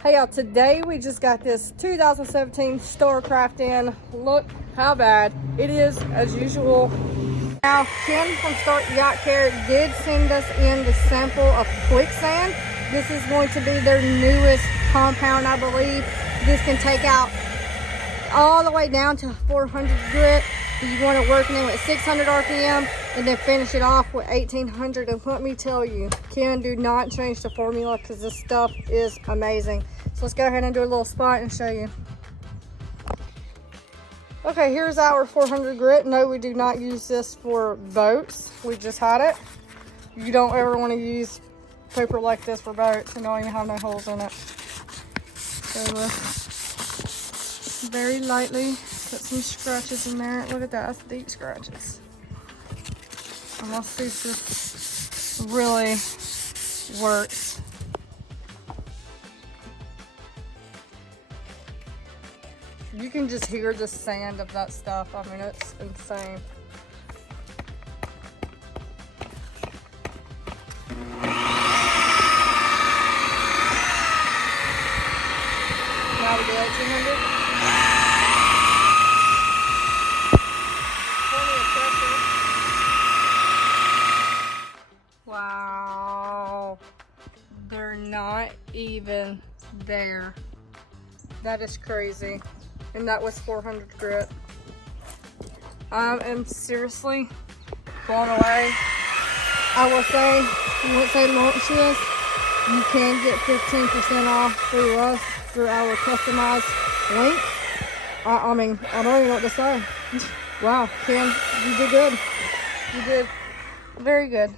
Hey y'all, today we just got this 2017 Starcraft in. Look how bad it is as usual. Now, Ken from Start Yacht Care did send us in the sample of quicksand. This is going to be their newest compound, I believe. This can take out all the way down to 400 grit. You want to work in with 600 RPM and then finish it off with 1800. And let me tell you, Ken, do not change the formula because this stuff is amazing. So let's go ahead and do a little spot and show you. Okay, here's our 400 grit. No, we do not use this for boats. We just had it. You don't ever want to use paper like this for boats and don't even have no holes in it. So very lightly put some scratches in there. Look at that, that's deep scratches. And let's see if this really works. You can just hear the sand of that stuff. I mean, it's insane. Now we do 1800. Wow, they're not even there. That is crazy. And that was 400 grit. I am seriously blown away. I will say, once they launch this, you can get 15% off through us, through our customized link. I mean, I don't even know what to say. Wow, Ken, you did good. You did very good.